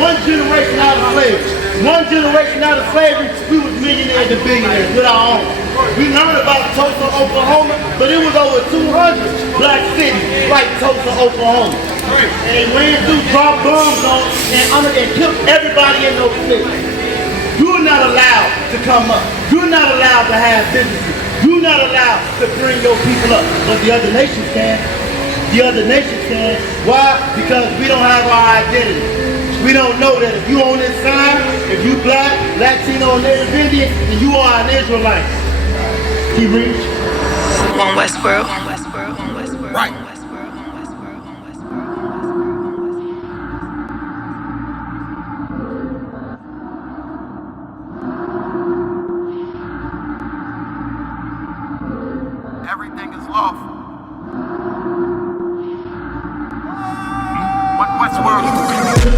one generation out of slavery. One generation out of slavery, we was millionaires and billionaires with our own. We learned about Tulsa, Oklahoma, but it was over 200 black cities like Tulsa, Oklahoma. And they ran through, dropped bombs on, and killed everybody in those cities. You're not allowed to come up. You're not allowed to have businesses. You're not allowed to bring your people up. But the other nations can. The other nations can. Why? Because we don't have our identity. We don't know that if you on this side, if you black, Latino, Native Indian, then you are an Israelite. Keep reading. One Westworld. Right. Everything is lawful. Westworld.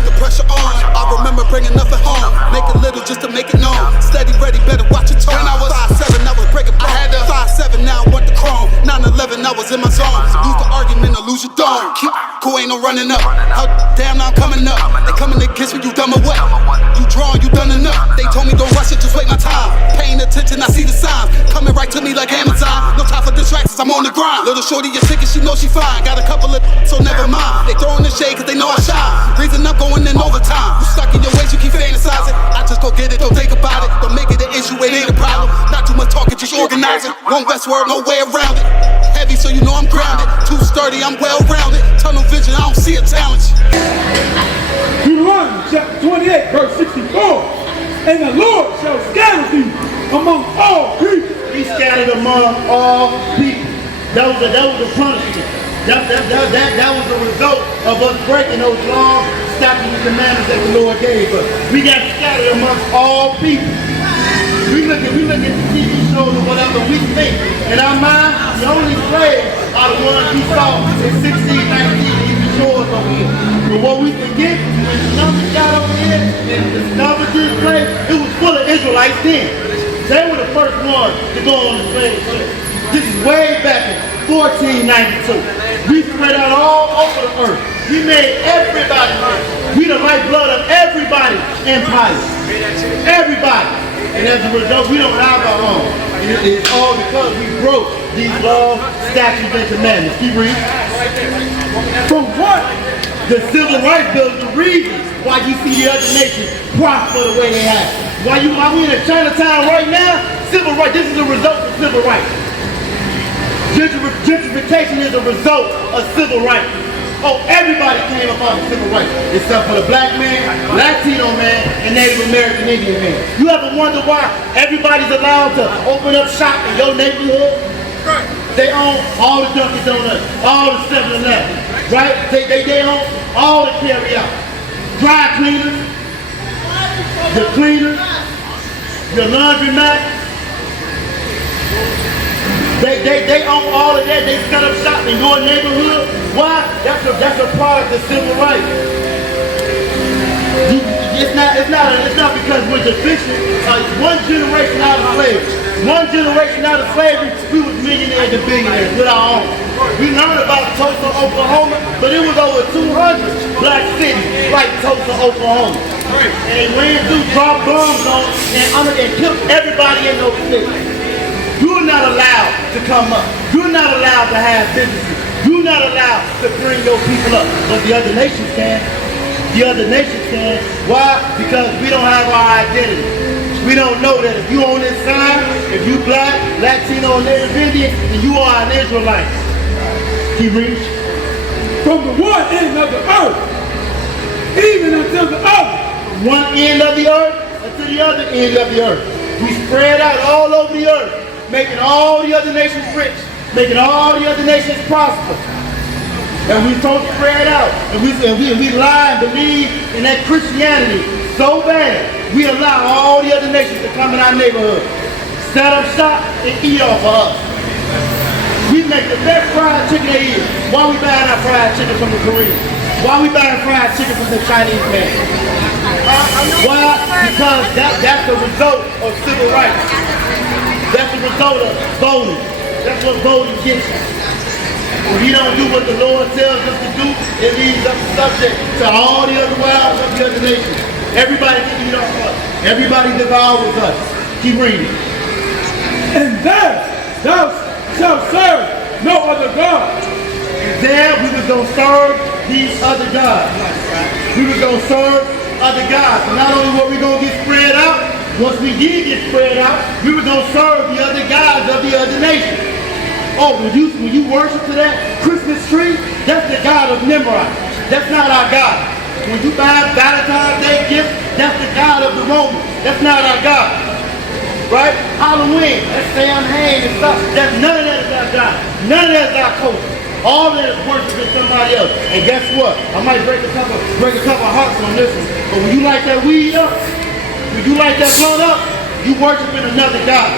The pressure on. I remember bringing nothing home. Make it little just to make it known. Steady, ready, better watch your tone. When I was 5'7", I was breaking bones. I had 5'7", now I want the chrome. 9/11, I was in my zone. Lose the argument or lose your dome. Keep cool, ain't no running up. Damn, now I'm coming up. They coming to kiss me, you dumb or what? You drawing, you done enough. They told me don't rush it, just wait my time. Paying attention, I see the signs. Coming right to me like Amazon. No time for distractions, I'm on the grind. Little shorty, your ticket, she know she fine. Got a couple of so never mind. They throwing the shade cause they know I shine. Reason I'm going in overtime. You stuck in your ways, you keep fantasizing. I just go get it, don't think about it. Don't make it an issue, it ain't a problem. Not too much talking, just organizing. One Westworld, no way around it. Heavy, so you know I'm grounded. Too sturdy, I'm well rounded. Tunnel vision, I don't see a challenge. Deuteronomy chapter 28, verse 64. And the Lord shall scatter thee among all people. He scattered among all people. That was the punishment. That was the result of us breaking those laws, statutes, and commandments that the Lord gave us. We got scattered amongst all people. We look at the TV shows or whatever, we think in our mind the only slaves are the ones we saw in 16, 19, even shores over here. But what we forget, when the numbers got over here and discovered this place, it was full of Israelites then. They were the first ones to go on the slave ship. This is way back in 1492. We spread out all over the earth. We made everybody rich. We the lifeblood of everybody's empire. Everybody. And as a result, we don't have our own. It's all because we broke these laws, statutes, and commandments. Keep reading. From what? The civil rights bill is the reason why you see the other nations prosper the way they have. Why we in a Chinatown right now? Civil rights. This is a result of civil rights. Gentrification is a result of civil rights. Oh, everybody came up on civil rights, except for the black man, Latino man, and Native American Indian man. You ever wonder why everybody's allowed to open up shop in your neighborhood? They own all the Dunkin' Donuts, all the 7-Eleven, right? They own all the carry out. Dry cleaners, the cleaners, your laundromat. They own all of that. They set up shop in your neighborhood. Why? That's a product of civil rights. It's not because we're deficient. One generation out of slavery. One generation out of slavery, we was millionaires and billionaires with our own. We learned about Tulsa, Oklahoma, but it was over 200 black cities like Tulsa, Oklahoma. And they ran through, dropped bombs on, and killed everybody in those cities. You're not allowed to come up. You're not allowed to have businesses. You're not allowed to bring your people up. But the other nations can. The other nations can. Why? Because we don't have our identity. We don't know that if you on this side, if you black, Latino, Native Indian, then you are an Israelite. Keep reading. From the one end of the earth, even until the other. From one end of the earth until the other end of the earth. We spread out all over the earth, making all the other nations rich, making all the other nations prosper. And we so spread out, and we lie and believe in that Christianity so bad, we allow all the other nations to come in our neighborhood, set up shop, and eat off of us. We make the best fried chicken they eat. Why we buying our fried chicken from the Koreans? Why we buying fried chicken from the Chinese man? Why? Because that's the result of civil rights. That's the result of voting. That's what voting gets you. When we don't do what the Lord tells us to do, it leaves us subject to all the other wiles of the other nations. Everybody can eat off us. Everybody devours us. Keep reading. And there thou shalt serve no other God. There we was going to serve these other gods. We was going to serve other gods. So not only were we going to get spread out, once we did get spread out, we were going to serve the other gods of the other nations. Oh, when you worship to that Christmas tree, that's the God of Nimrod. That's not our God. When you buy Valentine's Day gifts, that's the God of the Romans. That's not our God. Right? Halloween, that's Samhain and stuff. None of that is our God. None of that is our culture. All that is worshiping somebody else. And guess what? I might break a couple of hearts on this one. But when you light that weed up, when you light that blunt up, you worshiping another God.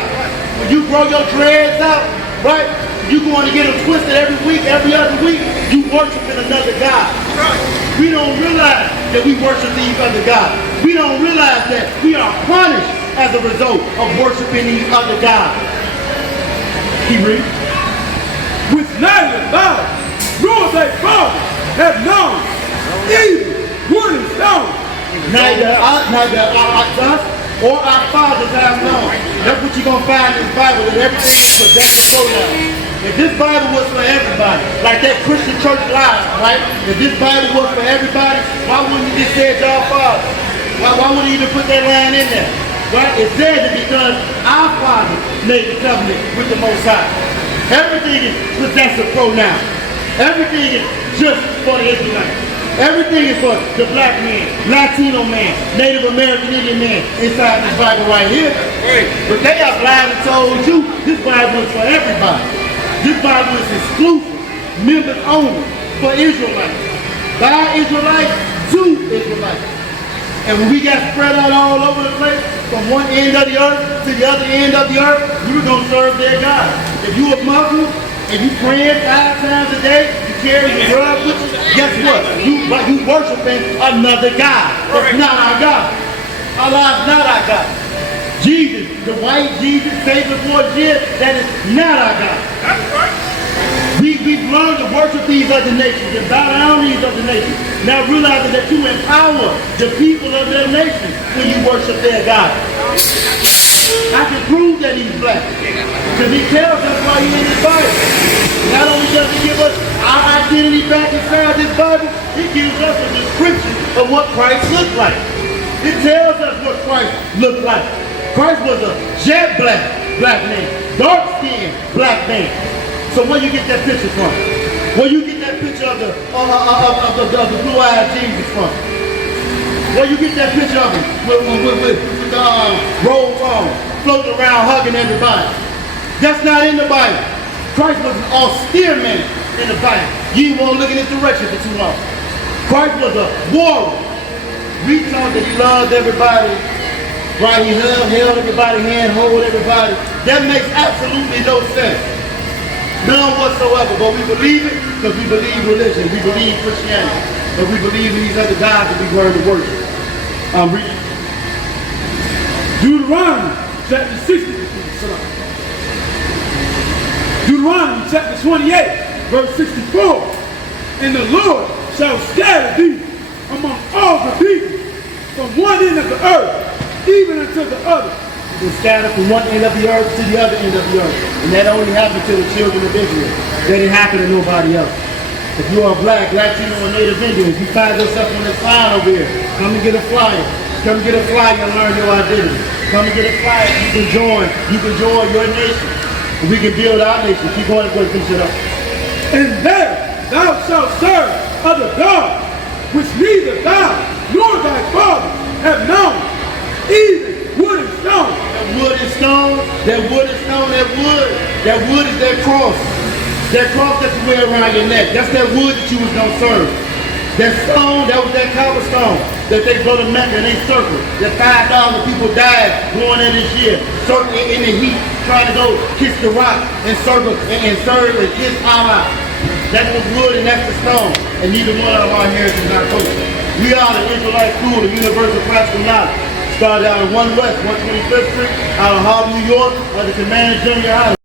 When you grow your dreads out, right? You going to get them twisted every week, every other week, you worshiping another God. We don't realize that we worship these other gods. We don't realize that we are punished as a result of worshiping these other gods. Keep reading. Which neither thou nor thy fathers have known, even wood and stone. Neither us or our fathers have known. That's what you're going to find in this Bible, that everything is possessive pronoun. If this Bible was for everybody, like that Christian church lies, right? If this Bible was for everybody, why wouldn't it just say our Father? Why would he even put that line in there? Right? It says it because our Father made the covenant with the Most High. Everything is possessive pronoun. Everything is just for the Israelites. Everything is for the black man, Latino man, Native American Indian man inside this Bible right here. But they have lied and told you this Bible is for everybody. This Bible is exclusive, members only, for Israelites. By Israelites, to Israelites. And when we got spread out all over the place, from one end of the earth to the other end of the earth, we were going to serve their God. If you a Muslim, and you praying 5 times a day, you carry your drugs with you, guess what? You worshiping another God. That's not our God. Allah is not our God. Jesus, the white Jesus, Savior for Jesus, that is not our God. That's right. We've learned to worship these other nations and bow down these other nations. Now realizing that you empower the people of their nation when you worship their God. I can prove that he's black. Because he tells us why he's in this Bible. Not only does he give us our identity back inside this Bible, he gives us a description of what Christ looked like. It tells us what Christ looked like. Christ was a jet black man, dark-skinned black man. So where you get that picture from? Where you get that picture of the blue-eyed Jesus from? Where you get that picture of him with the robe on, floating around hugging everybody? That's not in the Bible. Christ was an austere man in the Bible. You won't look in this direction for too long. Christ was a warrior. We thought that he loved everybody. Right, he held everybody's hand, hold everybody. That makes absolutely no sense. None whatsoever. But we believe it because we believe religion. We believe Christianity. But we believe in these other gods that we learn to worship. Deuteronomy chapter 60. Deuteronomy chapter 28, verse 64. And the Lord shall scatter thee among all the people from one end of the earth, even unto the other. It was scattered from one end of the earth to the other end of the earth. And that only happened to the children of Israel. That didn't happen to nobody else. If you are black, Latino, or Native Indian, if you find yourself on this sign over here, come and get a flyer. Come and get a flyer and learn your identity. Come and get a flyer. You can join your nation. And we can build our nation. Keep going, go finish it up. And there thou shalt serve other gods, which neither thou nor thy father have known, even wood and stone. Wood and stone, that wood and stone, that wood is that cross. That cross that you wear around your neck. That's that wood that you was gonna serve. That stone, that was that cobblestone that they go to Mecca and they circle. That 5,000 people died going in this year, circling in the heat, trying to go kiss the rock and circle and serve and kiss Allah. That's the wood and that's the stone. And neither one of our heritage is our culture. We are the Israelite School of Universal Classical Knowledge. Started out in 1 West, 125th Street, out of Harlem, New York, under Commander Junior High.